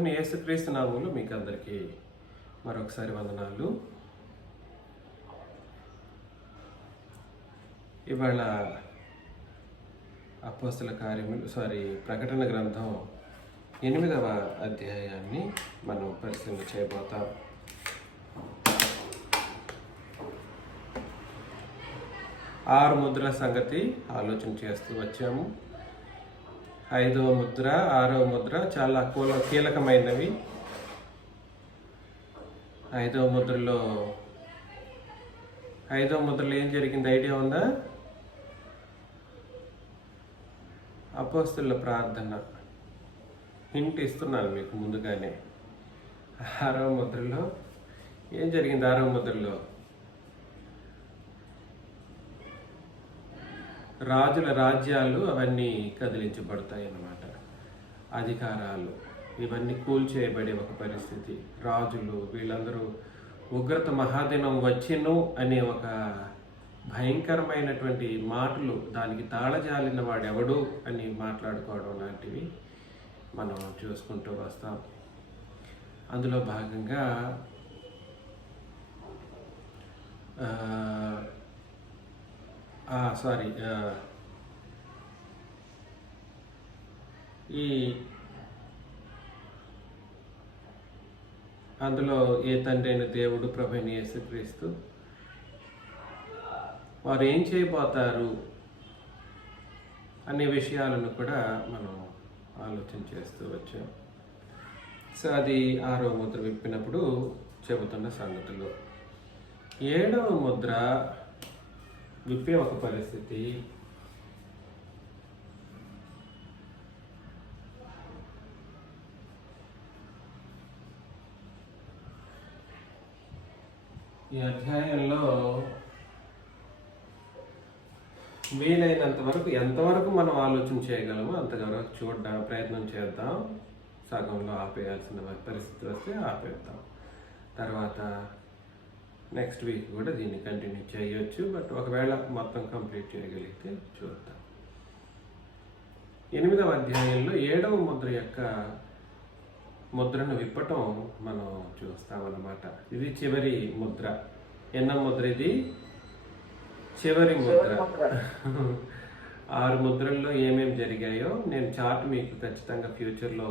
ప్రభుని యేసుక్రీస్తు నామములో మీకు అందరికీ మరొకసారి వందనాలు. ఇవాళ అపోస్తల కార్యములు ప్రకటన గ్రంథం 8వ అధ్యాయాన్ని మనం పరిశీలన చేయబోతాం. ఆరు ముద్రల సంగతి ఆలోచన చేస్తూ వచ్చాము. 5వ ముద్ర, 6వ ముద్ర చాలా కీలకమైనవి. 5వ ముద్రలో ఏం జరిగింది ఐడియా ఉందా? అపోస్తలుల ప్రార్థన హింట్ ఇస్తున్నాను మీకు ముందుగానే. 6వ ముద్రలో ఏం జరిగింది? 6వ ముద్రలో రాజుల రాజ్యాలు అవన్నీ కదిలించబడతాయి అన్నమాట. అధికారాలు ఇవన్నీ కూల్చేయబడే ఒక పరిస్థితి. రాజులు వీళ్ళందరూ ఉగ్రత మహాదినం వచ్చిను అనే ఒక భయంకరమైనటువంటి మాటలు, దానికి తాళజాలిన వాడెవడు అని మాట్లాడుకోవడం లాంటివి మనం చూసుకుంటూ వస్తాం. అందులో భాగంగా అందులో ఏ తండ్రి అయిన దేవుడు ప్రభువైన యేసుక్రీస్తు వారు ఏం చేయబోతారు అనే విషయాలను కూడా మనం ఆలోచన చేస్తూ వచ్చాం. అది 6వ ముద్ర విప్పినప్పుడు చెబుతున్న సంగతులు. 7వ ముద్ర విప్పే ఒక పరిస్థితి. ఈ అధ్యాయంలో వీలైనంత వరకు ఎంతవరకు మనం ఆలోచన చేయగలమో అంతవరకు చూడడానికి ప్రయత్నం చేద్దాం. సగంలో ఆపేయాల్సిన పరిస్థితి వస్తే ఆపేద్దాం. తర్వాత నెక్స్ట్ వీక్ కూడా దీన్ని కంటిన్యూ చేయొచ్చు. బట్ ఒకవేళ మొత్తం కంప్లీట్ చేయగలిగితే చూద్దాం. 8వ అధ్యాయంలో 7వ ముద్ర యొక్క ముద్రను విప్పటం మనం చూస్తామన్నమాట. ఇది చివరి ముద్ర. ఎన్నో ముద్ర? ఇది చివరి ముద్ర. 6 ముద్రల్లో ఏమేమి జరిగాయో నేను చార్ట్ మీకు ఖచ్చితంగా ఫ్యూచర్లో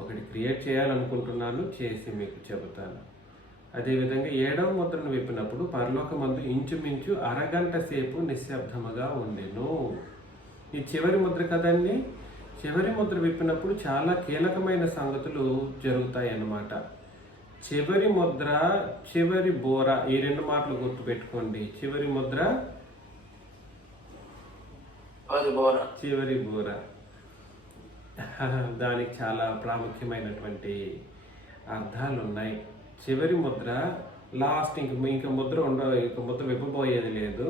ఒకటి క్రియేట్ చేయాలనుకుంటున్నాను, చేసి మీకు చెబుతాను. అదేవిధంగా 7వ ముద్రను విప్పినప్పుడు పరలోకమందు ఇంచుమించు అరగంట సేపు నిశ్శబ్దముగా ఉండెను. ఈ చివరి ముద్ర కదండి. చివరి ముద్ర విప్పినప్పుడు చాలా కీలకమైన సంగతులు జరుగుతాయి అన్నమాట. చివరి ముద్ర, చివరి బోర, ఈ 2 మాటలు గుర్తుపెట్టుకోండి. చివరి ముద్ర, చివరి బోర. దానికి చాలా ప్రాముఖ్యమైనటువంటి అర్థాలు ఉన్నాయి. చివరి ముద్ర లాస్ట్, ఇంక ముద్ర విప్పబోయేది లేదు.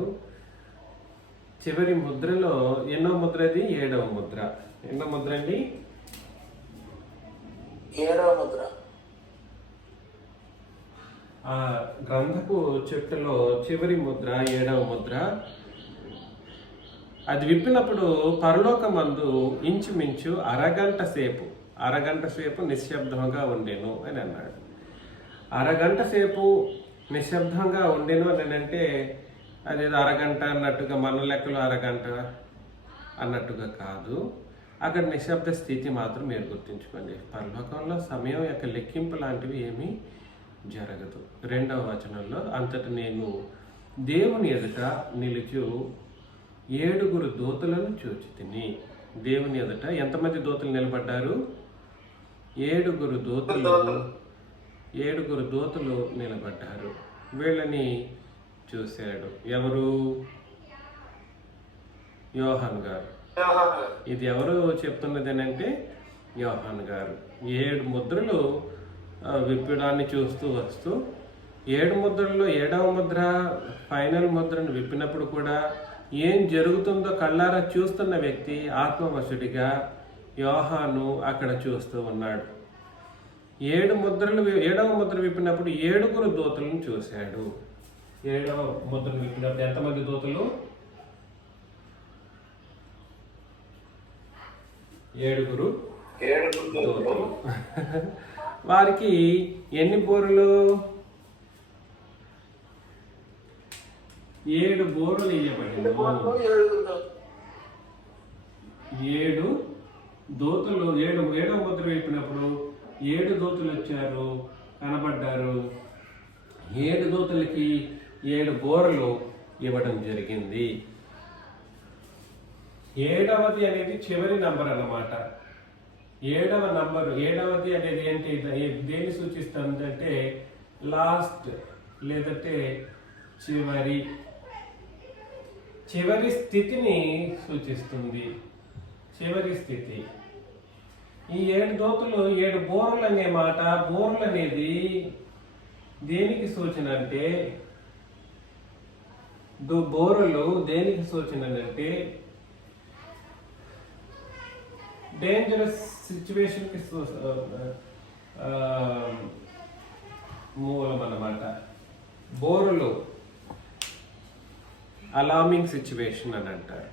చివరి ముద్రలో ఎన్నో ముద్ర? అది 7వ ముద్ర. ఎన్నో ముద్ర అండి? 7వ ముద్ర. ఆ గ్రంథపు చెట్టులో చివరి ముద్ర 7వ ముద్ర. అది విప్పినప్పుడు పరలోకమందు ఇంచుమించు అరగంట సేపు నిశ్శబ్దంగా ఉండెను అని అన్నాడు. అరగంట సేపు నిశ్శబ్దంగా ఉండెను అని అంటే అదేదో అరగంట అన్నట్టుగా, మన లెక్కలో అరగంట అన్నట్టుగా కాదు. అక్కడ నిశ్శబ్ద స్థితి మాత్రం మీరు గుర్తుంచుకోండి. పరలోకంలో సమయం యొక్క లెక్కింపు లాంటివి ఏమీ జరగదు. 2వ వచనంలో అంతటి నేను దేవుని ఎదుట నిలుచు 7 దూతలను చూచితిని. దేవుని ఎదుట ఎంతమంది దూతలు నిలబడ్డారు? 7 దూతలు నిలబడ్డారు. వీళ్ళని చూశాడు. ఎవరు? యోహాను గారు. ఇది ఎవరు చెప్తున్నది అంటే యోహాను గారు. 7 ముద్రలు విప్పడాన్ని చూస్తూ వస్తూ 7 ముద్రల్లో 7వ ముద్ర ఫైనల్ ముద్రను విప్పినప్పుడు కూడా ఏం జరుగుతుందో కళ్ళారా చూస్తున్న వ్యక్తి ఆత్మవశుడిగా యోహాను అక్కడ చూస్తూ ఉన్నాడు. 7వ ముద్ర విప్పినప్పుడు 7 దూతలను చూశాడు. 7వ ముద్రను విప్పినప్పుడు ఎంతమంది దూతలు? 7. దూతలు. వారికి ఎన్ని బోరులు? 7 బోరులు ఇవ్వబడింది. 7 దూతలు. ఏడవ ముద్ర వేపినప్పుడు 7 దూతలు వచ్చారు, కనబడ్డారు. 7 దూతలకి 7 బోరలు ఇవ్వడం జరిగింది. 7వది అనేది చివరి నంబర్ అన్నమాట. 7వది అనేది ఏంటి, దేన్ని సూచిస్తుంది అంటే లాస్ట్, లేదంటే చివరి స్థితిని సూచిస్తుంది. చివరి స్థితి. ఈ 7 దూతలు 7 బోర్లు అనే మాట, బోర్లు అనేది దేనికి సూచన అంటే, బోరలు దేనికి సూచన అంటే డేంజరస్ సిచ్యువేషన్కి మూలం అన్నమాట. బోరలు అలార్మింగ్ సిచ్యువేషన్ అని అంటారు.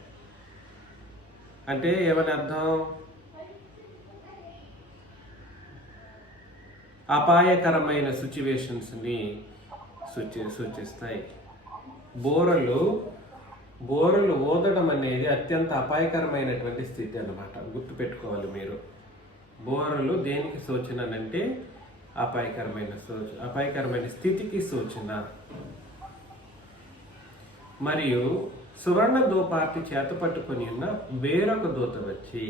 అంటే ఏమని అర్థం? అపాయకరమైన సిచ్యువేషన్స్ని సూచిస్తాయి. బోరలు ఊదడం అనేది అత్యంత అపాయకరమైనటువంటి స్థితి అన్నమాట. గుర్తుపెట్టుకోవాలి మీరు. బోరలు దేనికి సూచన అంటే అపాయకరమైన స్థితికి సూచన. మరియు సువర్ణ దూపార్తి చేత పట్టుకొని ఉన్న వేరొక దూత వచ్చి,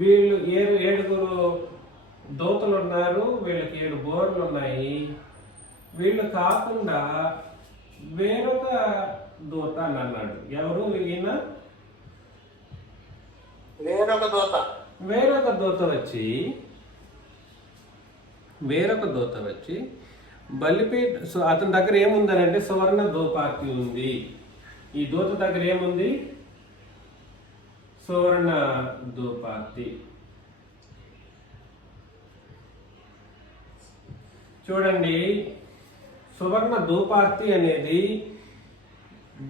వీళ్ళు 7 దూతలు ఉన్నారు, వీళ్ళకి 7 బోర్లు ఉన్నాయి. వీళ్ళు కాకుండా వేరొక దూత అని అన్నాడు. ఎవరు ఈయన? వేరొక దూత వచ్చి బలిపీఠ, అతని దగ్గర ఏముందనంటే సువర్ణ దూపార్తి ఉంది. ఈ దూత దగ్గర ఏముంది? సువర్ణ దూపార్తి. చూడండి, సువర్ణ దూపార్తి అనేది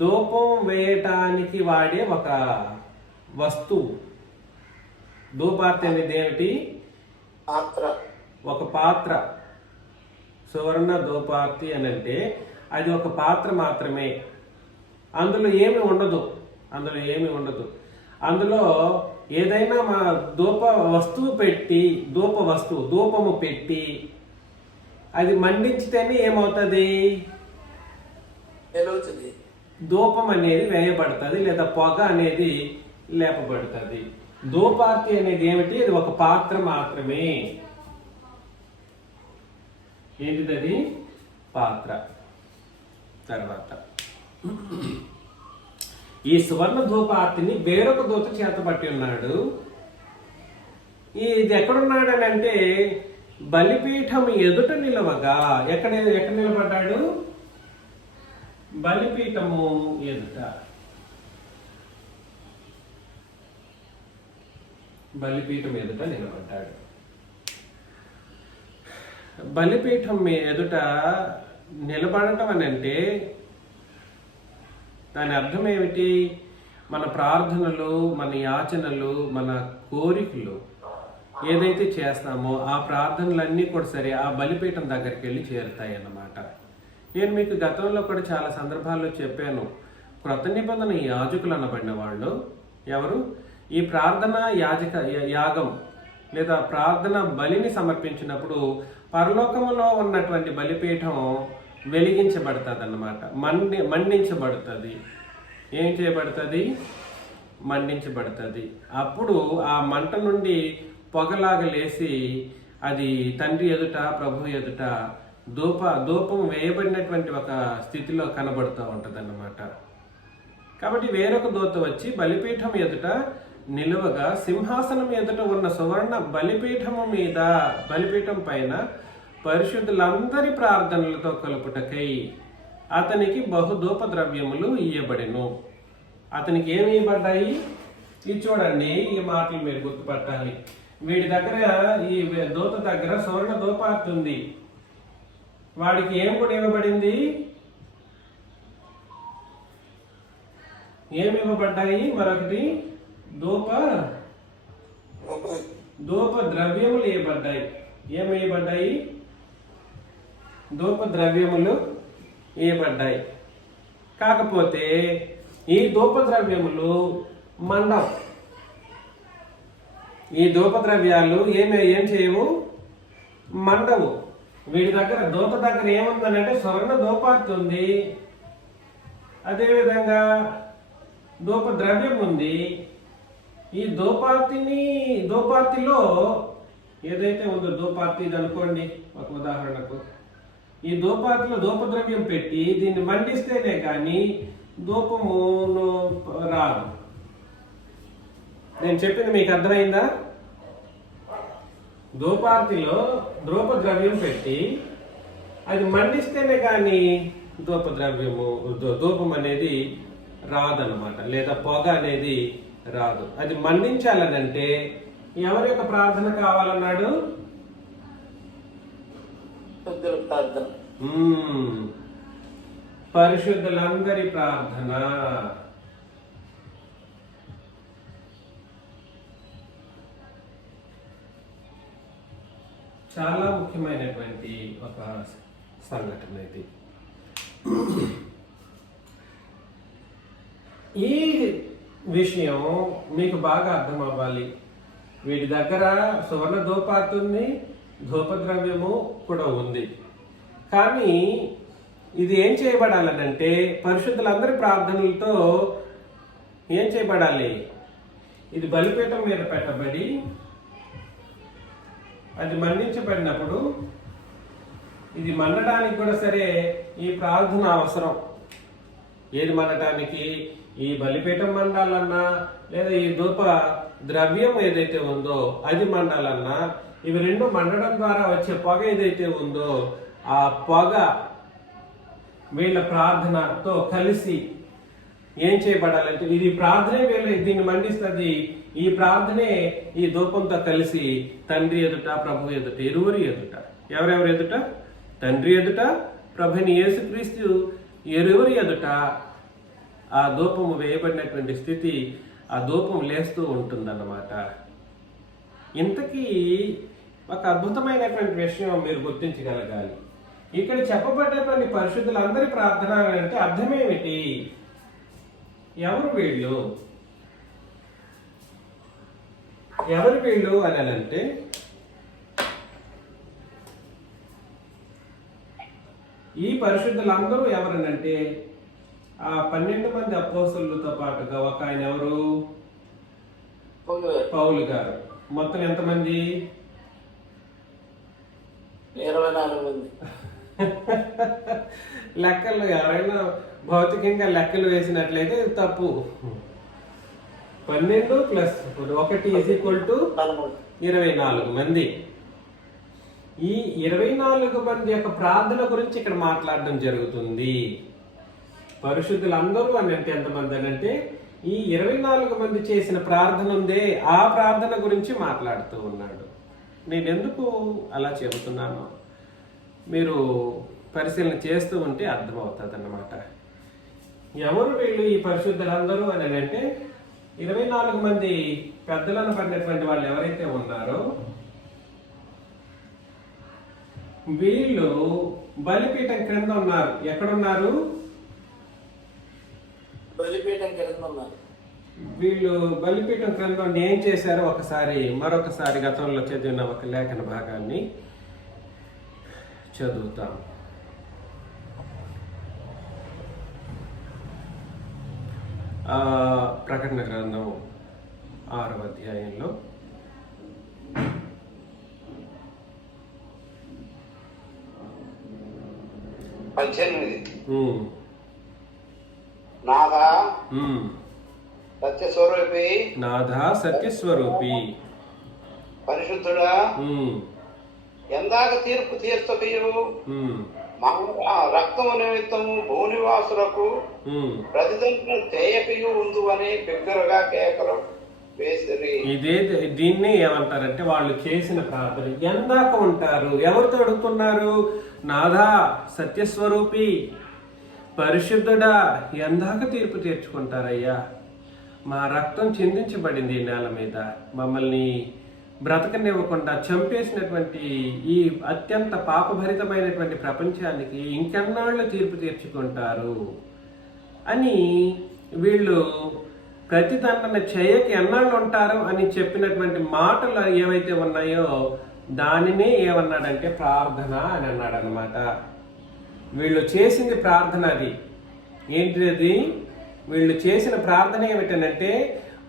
ధూపం వేయటానికి వాడే ఒక వస్తువు. దూపార్తి అనేది ఏమిటి? ఒక పాత్ర. సువర్ణ దూపార్తి అని అంటే అది ఒక పాత్ర మాత్రమే. అందులో ఏమి ఉండదు. అందులో ఏదైనా మా ధూపము పెట్టి అది మండించితేనే ఏమవుతుంది? ధూపం అనేది వేయబడుతుంది, లేదా పొగ అనేది లేపబడుతుంది. ధూపార్తి అనేది ఏమిటి? అది ఒక పాత్ర మాత్రమే. ఏంటిది? పాత్ర. తర్వాత ఈ సువర్ణ ధూపార్తిని వేరొక దూత చేతబట్టి ఉన్నాడు. ఇది ఎక్కడున్నాడని అంటే బలిపీఠం ఎదుట నిలవగా. ఎక్కడ నిలబడ్డాడు? బలిపీఠము ఎదుట. నిలబడ్డాడు. బలిపీఠం ఎదుట నిలబడటం అని అంటే దాని అర్థం ఏమిటి? మన ప్రార్థనలు, మన యాచనలు, మన కోరికలు ఏదైతే చేస్తామో ఆ ప్రార్థనలన్నీ కూడా సరే ఆ బలిపీఠం దగ్గరికి వెళ్ళి చేరుతాయి అన్నమాట. నేను మీకు గతంలో కూడా చాలా సందర్భాల్లో చెప్పాను. క్రొత్త నిబంధన యాజకులు అనబడిన వాళ్ళు ఎవరు? ఈ ప్రార్థన యాగం లేదా ప్రార్థన బలిని సమర్పించినప్పుడు పరలోకములో ఉన్నటువంటి బలిపీఠం వెలిగించబడుతుంది అన్నమాట. మండించబడుతుంది. ఏం చేయబడుతుంది? మండించబడుతుంది. అప్పుడు ఆ మంట నుండి పొగలాగా లేసి అది తండ్రి ఎదుట, ప్రభు ఎదుట ధూపం వేయబడినటువంటి ఒక స్థితిలో కనబడుతూ ఉంటుంది అన్నమాట. కాబట్టి వేరొక దూత వచ్చి బలిపీఠం ఎదుట నిలువగా సింహాసనం ఎదుట ఉన్న సువర్ణ బలిపీఠం పైన పరిశుద్ధులందరి ప్రార్థనలతో కలుపుటకై అతనికి బహుధూప ద్రవ్యములు ఇయ్యబడెను. అతనికి ఏమి ఇవ్వబడ్డాయి? ఇది చూడండి, ఈ మాటలు మీరు గుర్తుపట్టాలి. వీడి దగ్గర, ఈ దూత దగ్గర సువర్ణ ధూపార్తి ఉంది. వాడికి ఏం కూడా ఇవ్వబడింది? ఏమి ఇవ్వబడ్డాయి? మరొకటి ధూప ధూప ద్రవ్యములు వేయబడ్డాయి. ఏమేయబడ్డాయి? ధూప ద్రవ్యములు వేయబడ్డాయి. కాకపోతే ఈ ధూప ద్రవ్యములు మండవు. ఈ ధూప ద్రవ్యాలు ఏం చేయవు? మండవు. వీడి దగ్గర ధూప దగ్గర ఏముందనంటే స్వర్ణ ధూపార్తి ఉంది, అదేవిధంగా ధూప ద్రవ్యం ఉంది. ఈ ధూపార్తిలో ఏదైతే ఉందో ధూపార్తి అనుకోండి ఒక ఉదాహరణకు, ఈ ధూపార్తిలో ధూపద్రవ్యం పెట్టి దీన్ని మండిస్తేనే కానీ ధూపము రాదు. నేను చెప్పింది మీకు అర్థమైందా? ధూపార్తిలో ధూపద్రవ్యం పెట్టి అది మండిస్తేనే కానీ ధూపం అనేది రాదన్నమాట, లేదా పొగ అనేది రాదు. అది మండించాలనంటే ఎవరి యొక్క ప్రార్థన కావాలన్నాడు? పరిశుద్ధులందరి ప్రార్థన. చాలా ముఖ్యమైనటువంటి ఒక సంఘటన ఇది. ఈ విషయం మీకు బాగా అర్థం అవ్వాలి. వీడి దగ్గర సువర్ణ ధూపార్తి ఉంది, ధూపద్రవ్యము కూడా ఉంది. కానీ ఇది ఏం చేయబడాలనంటే పరిశుద్ధులందరి ప్రార్థనలతో ఏం చేయబడాలి? ఇది బలిపీఠం మీద పెట్టబడి అది మండించబడినప్పుడు ఇది మండడానికి కూడా సరే ఈ ప్రార్థన అవసరం. ఏది మండటానికి? ఈ బలిపీఠం మండాలన్నా లేదా ఈ ధూప ద్రవ్యం ఏదైతే ఉందో అది మండాలన్నా, ఇవి రెండు మండడం ద్వారా వచ్చే పొగ ఏదైతే ఉందో ఆ పొగ వీళ్ళ ప్రార్థనతో కలిసి ఏం చేయబడాలంటే, ఇది ప్రార్థనే వీళ్ళ దీన్ని మండిస్తుంది. ఈ ప్రార్థనే ఈ ధూపంతో కలిసి తండ్రి ఎదుట, ప్రభు ఎదుట, ఇరువురి ఎదుట, ఎవరెవరి ఎదుట? తండ్రి ఎదుట, ప్రభుని యేసుక్రీస్తు ఇరువురి ఎదుట ఆ ధూపము వేయబడినటువంటి స్థితి, ఆ ధూపం లేస్తూ ఉంటుందన్నమాట. ఇంతకీ ఒక అద్భుతమైనటువంటి విషయం మీరు గుర్తించగలగాలి. ఇక్కడ చెప్పబడ్డటువంటి పరిశుద్ధులందరి ప్రార్థన అంటే అర్థమేమిటి? ఎవరు వీళ్ళు? ఎవరు వీళ్ళు అని అంటే ఈ పరిశుద్ధులందరూ ఎవరనంటే ఆ 12 మంది అపోస్తలులతో పాటుగా ఒక ఆయన ఎవరు? పౌలు గారు. మొత్తం ఎంతమంది? 24 మంది. లెక్కలు ఎవరైనా భౌతికంగా లెక్కలు వేసినట్లయితే తప్పు. 12 ప్లస్ 1 24 మంది. ఈ 24 మంది యొక్క ప్రార్థన గురించి ఇక్కడ మాట్లాడడం జరుగుతుంది. పరిశుద్ధులందరూ అని అంటే ఎంతమంది అని అంటే ఈ 24 మంది చేసిన ప్రార్థన ఉందే ఆ ప్రార్థన గురించి మాట్లాడుతూ ఉన్నాడు. నేను ఎందుకు అలా చెబుతున్నాను మీరు పరిశీలన చేస్తూ ఉంటే అర్థమవుతుంది అన్నమాట. ఎవరు వీళ్ళు ఈ పరిశుద్ధులందరూ అని అంటే 24 మంది పెద్దలను పడినటువంటి వాళ్ళు ఎవరైతే ఉన్నారో వీళ్ళు బలిపీఠం క్రింద ఉన్నారు. ఎక్కడున్నారు? బలిపీఠం క్రింద ఉన్నారు. వీళ్ళు బలిపీఠం క్రింద ఏం చేశారో మరొకసారి గతంలో చదివిన ఒక లేఖన భాగాన్ని చదువుతాం. ప్రకటన గ్రంథం 6వ అధ్యాయంలో 18 నాథా సత్యస్వరూపి పరిశుద్ధుడా ఎందాక తీర్పు తీర్చకయు రక్తము నిమిత్తము భూనివాసులకు ప్రతిదండన చేయకయు ఉందు అని బిగ్గరగా కేకలు వేసిరి. దీన్ని ఏమంటారంటే వాళ్ళు చేసిన ప్రార్థన ఎందాక ఉంటారు. ఎవరితో అడుగుతున్నారు? నాథా సత్యస్వరూపి పరిశుద్ధుడా ఎందాక తీర్పు తీర్చుకుంటారయ్యా. మా రక్తం చిందించబడింది ఈ నేల మీద, మమ్మల్ని బ్రతకనివ్వకుండా చంపేసినటువంటి ఈ అత్యంత పాపభరితమైనటువంటి ప్రపంచానికి ఇంకెన్నాళ్ళు తీర్పు తీర్చుకుంటారు అని వీళ్ళు ప్రతిదండన చేయక ఎన్నాళ్ళు ఉంటారు అని చెప్పినటువంటి మాటలు ఏవైతే ఉన్నాయో దానినే ఏమన్నాడంటే ప్రార్థన అని అన్నాడు అనమాట. వీళ్ళు చేసింది ప్రార్థన. అది ఏంటిది? వీళ్ళు చేసిన ప్రార్థన ఏమిటనంటే,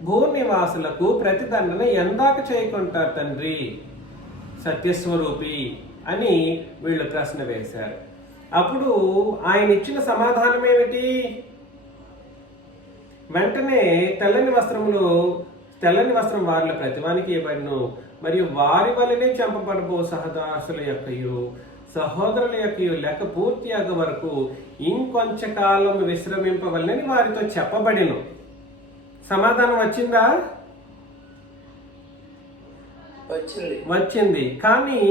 భూనివాసులకు ప్రతిదండన ఎందాక చేయకుంటారు తండ్రి సత్యస్వరూపి అని వీళ్ళు ప్రశ్న వేశారు. అప్పుడు ఆయన ఇచ్చిన సమాధానం ఏమిటి? వెంటనే తెల్లని వస్త్రం వారిలో ప్రతివానికి ఇవ్వబడును, మరియు వారి వలనే చంపబడబో సహదాసుల యొక్కయు సహోదరుల యొక్కయు లెక్క పూర్తి అగ వరకు ఇంకొంచకాలం విశ్రమింపవలనని వారితో చెప్పబడిను. సమాధానం వచ్చిందా? వచ్చింది. కానీ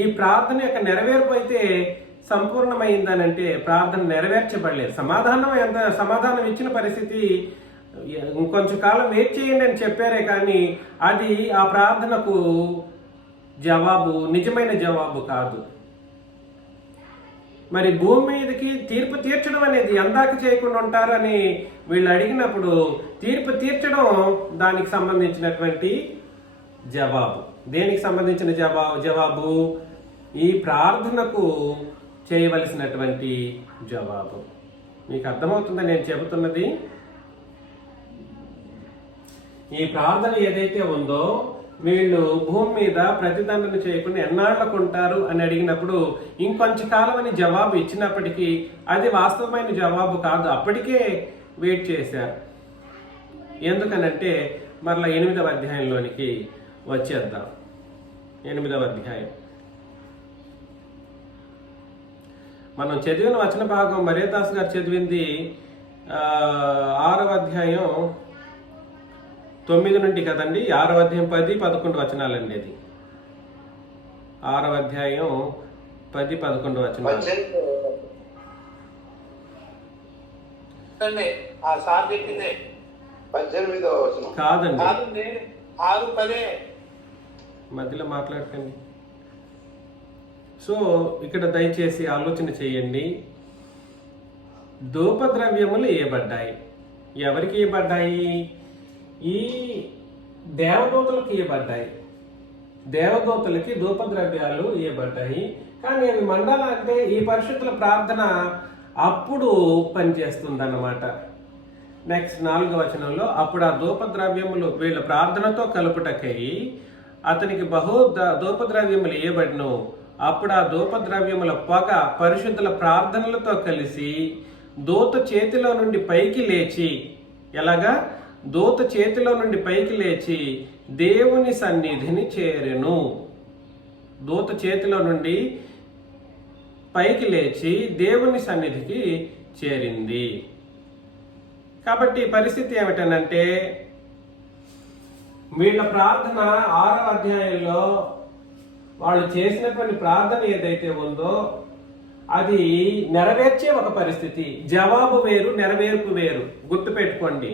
ఈ ప్రార్థన యొక్క నెరవేర్పు అయితే సంపూర్ణమైందనంటే ప్రార్థన నెరవేర్చబడలేదు. సమాధానం ఇచ్చిన పరిస్థితి ఇంకొంచెం కాలం వెయిట్ చేయండి అని చెప్పారే, కానీ అది ఆ ప్రార్థనకు జవాబు, నిజమైన జవాబు కాదు. మరి భూమి మీదకి తీర్పు తీర్చడం అనేది ఎందాక చేయకుండా ఉంటారు అని వీళ్ళు అడిగినప్పుడు తీర్పు తీర్చడం దానికి సంబంధించినటువంటి జవాబు. దేనికి సంబంధించిన జవాబు? ఈ ప్రార్థనకు చేయవలసినటువంటి జవాబు. మీకు అర్థమవుతుందని నేను చెబుతున్నది. ఈ ప్రార్థన ఏదైతే ఉందో, వీళ్ళు భూమి మీద ప్రతిదండన చేయకుండా ఎన్నాళ్లకు ఉంటారు అని అడిగినప్పుడు ఇంకొంచెం కాలం అని జవాబు ఇచ్చినప్పటికీ అది వాస్తవమైన జవాబు కాదు. అప్పటికే వెయిట్ చేశారు. ఎందుకనంటే మరలా 8వ అధ్యాయంలోనికి వచ్చేద్దాం. 8వ అధ్యాయం మనం చదివిన వచన భాగం మరేదాస్ గారు చదివింది 6వ అధ్యాయం 9 నుండి కదండి. 6వ అధ్యాయం 10, 11 వచనాలండి. అది 6వ అధ్యాయం 10, 11 వచనాలు కాదండి. 6:10 మధ్యలో మాట్లాడకండి. సో ఇక్కడ దయచేసి ఆలోచన చేయండి. ధూపద్రవ్యములు ఇవ్వబడ్డాయి. ఎవరికి ఇవ్వబడ్డాయి? ఈ దేవదూతలకు ఇవ్వబడ్డాయి. దేవదూతలకి ధూపద్రవ్యాలు ఇవ్వబడ్డాయి. కానీ అవి మండాలంటే ఈ పరిశుద్ధుల ప్రార్థన అప్పుడు పనిచేస్తుంది అన్నమాట. నెక్స్ట్ 4వ వచనంలో, అప్పుడు ఆ ధూపద్రవ్యములు వీళ్ళ ప్రార్థనతో కలుపుటకై అతనికి ధూపద్రవ్యములు ఇవ్వబడిను. అప్పుడు ఆ ధూపద్రవ్యముల పొగ పరిశుద్ధుల ప్రార్థనలతో కలిసి దూత చేతిలో నుండి పైకి లేచి, ఎలాగా? దూత చేతిలో నుండి పైకి లేచి దేవుని సన్నిధిని చేరెను. దూత చేతిలో నుండి పైకి లేచి దేవుని సన్నిధికి చేరింది. కాబట్టి పరిస్థితి ఏమిటనంటే, వీళ్ళ ప్రార్థన 6వ అధ్యాయంలో వాళ్ళు చేసినటువంటి ప్రార్థన ఏదైతే ఉందో అది నెరవేర్చే ఒక పరిస్థితి. జవాబు వేరు, నెరవేర్పు వేరు. గుర్తుపెట్టుకోండి.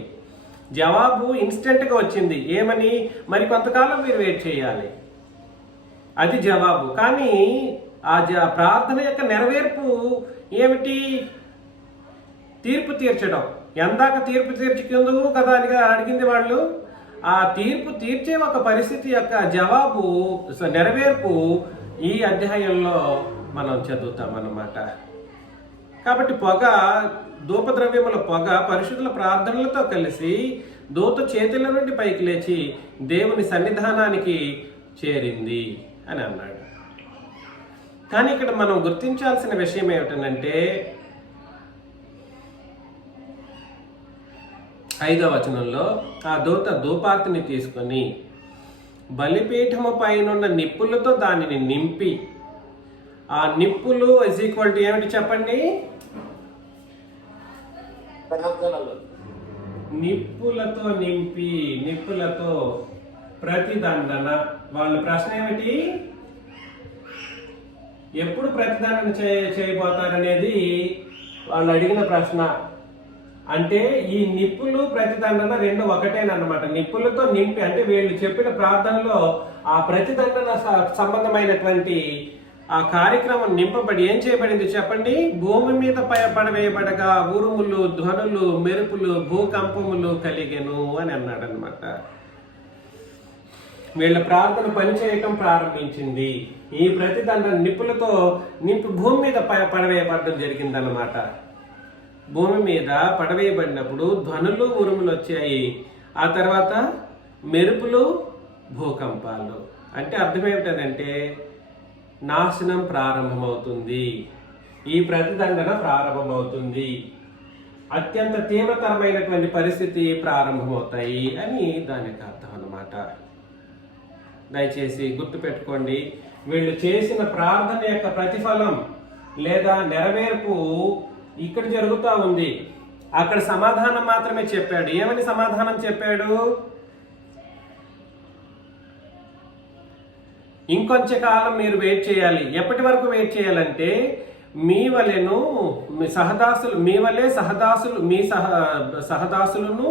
జవాబు ఇన్స్టెంట్గా వచ్చింది. ఏమని? మరి కొంతకాలం మీరు వెయిట్ చేయాలి. అది జవాబు. కానీ ఆ ప్రార్థన యొక్క నెరవేర్పు ఏమిటి? తీర్పు తీర్చడం. ఎందాక తీర్పు తీర్చుకుందుకు కదా అని అడిగింది వాళ్ళు. ఆ తీర్పు తీర్చే ఒక పరిస్థితి యొక్క జవాబు, నెరవేర్పు ఈ అధ్యాయంలో మనం చదువుతాం అన్నమాట. కాబట్టి ధూపద్రవ్యముల పొగ పరిశుద్ధుల ప్రార్థనలతో కలిసి దూత చేతుల నుండి పైకి లేచి దేవుని సన్నిధానానికి చేరింది అని అన్నాడు. కానీ ఇక్కడ మనం గుర్తించాల్సిన విషయం ఏమిటంటే, 5వ వచనంలో, ఆ దూత ధూపార్తిని తీసుకొని బలిపీఠము పైనున్న నిప్పులతో దానిని నింపి, ఆ నిప్పులు = ఏమిటి చెప్పండి? నిప్పులతో నింపి, నిప్పులతో ప్రతిదండన. వాళ్ళ ప్రశ్న ఏమిటి? ఎప్పుడు ప్రతిదండన చేయబోతారనేది వాళ్ళు అడిగిన ప్రశ్న. అంటే ఈ నిప్పులు ప్రతిదండన రెండు ఒకటేనమాట. నిప్పులతో నింపి అంటే వీళ్ళు చెప్పిన ప్రార్థనలో ఆ ప్రతిదండన సంబంధమైనటువంటి ఆ కార్యక్రమం నింపబడి ఏం చేయబడింది చెప్పండి? భూమి మీద పడవేయబడగా ఉరుములు, ధ్వనులు, మెరుపులు, భూకంపములు కలిగెను అని అన్నాడు అనమాట. వీళ్ళ ప్రార్థన పనిచేయటం ప్రారంభించింది. ఈ ప్రతిదండన నిప్పులతో నింపి భూమి మీద పడవేయబడడం జరిగిందన్నమాట. భూమి మీద పడవేయబడినప్పుడు ధ్వనులు, ఉరుములు వచ్చాయి. ఆ తర్వాత మెరుపులు, భూకంపాలు. అంటే అర్థం ఏమిటంటే నాశనం ప్రారంభమవుతుంది, ఈ ప్రతిదండన ప్రారంభమవుతుంది, అత్యంత తీవ్రతరమైనటువంటి పరిస్థితి ప్రారంభమవుతాయి అని దానికి అర్థం అన్నమాట. దయచేసి గుర్తుపెట్టుకోండి, వీళ్ళు చేసిన ప్రార్థన యొక్క ప్రతిఫలం లేదా నెరవేర్పు ఇక్కడ జరుగుతూ ఉంది. అక్కడ సమాధానం మాత్రమే చెప్పాడు. ఏమని సమాధానం చెప్పాడు? ఇంకొంచెం కాలం మీరు వెయిట్ చేయాలి. ఎప్పటి వరకు వెయిట్ చేయాలంటే మీ వలెను మీ వలె సహదాసులు మీ సహదాసులను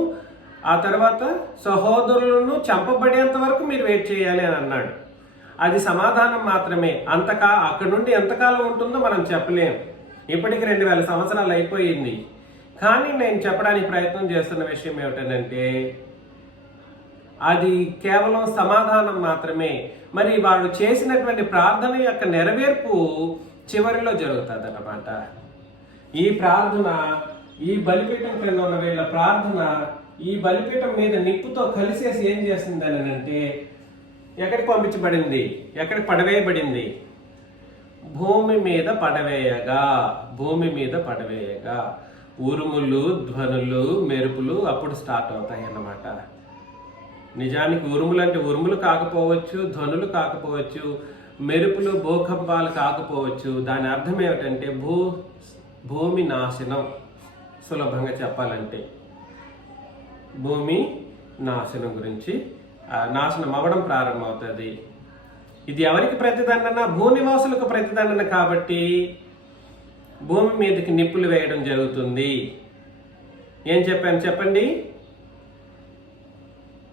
ఆ తర్వాత సహోదరులను చంపబడేంత వరకు మీరు వెయిట్ చేయాలి అని అన్నాడు. అది సమాధానం మాత్రమే. అక్కడ నుండి ఎంతకాలం ఉంటుందో మనం చెప్పలేం. ఇప్పటికి 2000 సంవత్సరాలు అయిపోయింది. కానీ నేను చెప్పడానికి ప్రయత్నం చేస్తున్న విషయం ఏమిటంటే అది కేవలం సమాధానం మాత్రమే. మరి వాళ్ళు చేసినటువంటి ప్రార్థన యొక్క నెరవేర్పు చివరిలో జరుగుతుంది అన్నమాట. ఈ ప్రార్థన, ఈ బలిపీఠం క్రింద ఉన్న వీళ్ళ ప్రార్థన ఈ బలిపీఠం మీద నిప్పుతో కలిసేసి ఏం చేసిందని అంటే ఎక్కడికి పంపించబడింది? ఎక్కడికి పడవేయబడింది? భూమి మీద పడవేయగా ఉరుములు, ధ్వనులు, మెరుపులు అప్పుడు స్టార్ట్ అవుతాయి అన్నమాట. నిజానికి ఉరుములు అంటే ఉరుములు కాకపోవచ్చు, ధ్వనులు కాకపోవచ్చు, మెరుపులు, భూకంపాలు కాకపోవచ్చు. దాని అర్థం ఏమిటంటే భూమి నాశనం. సులభంగా చెప్పాలంటే భూమి నాశనం గురించి, నాశనం అవ్వడం ప్రారంభమవుతుంది. ఇది ఎవరికి ప్రతిదండన? భూనివాసులకు ప్రతిదండన. కాబట్టి భూమి మీదకి నిప్పులు వేయడం జరుగుతుంది. ఏం చెప్పాను చెప్పండి?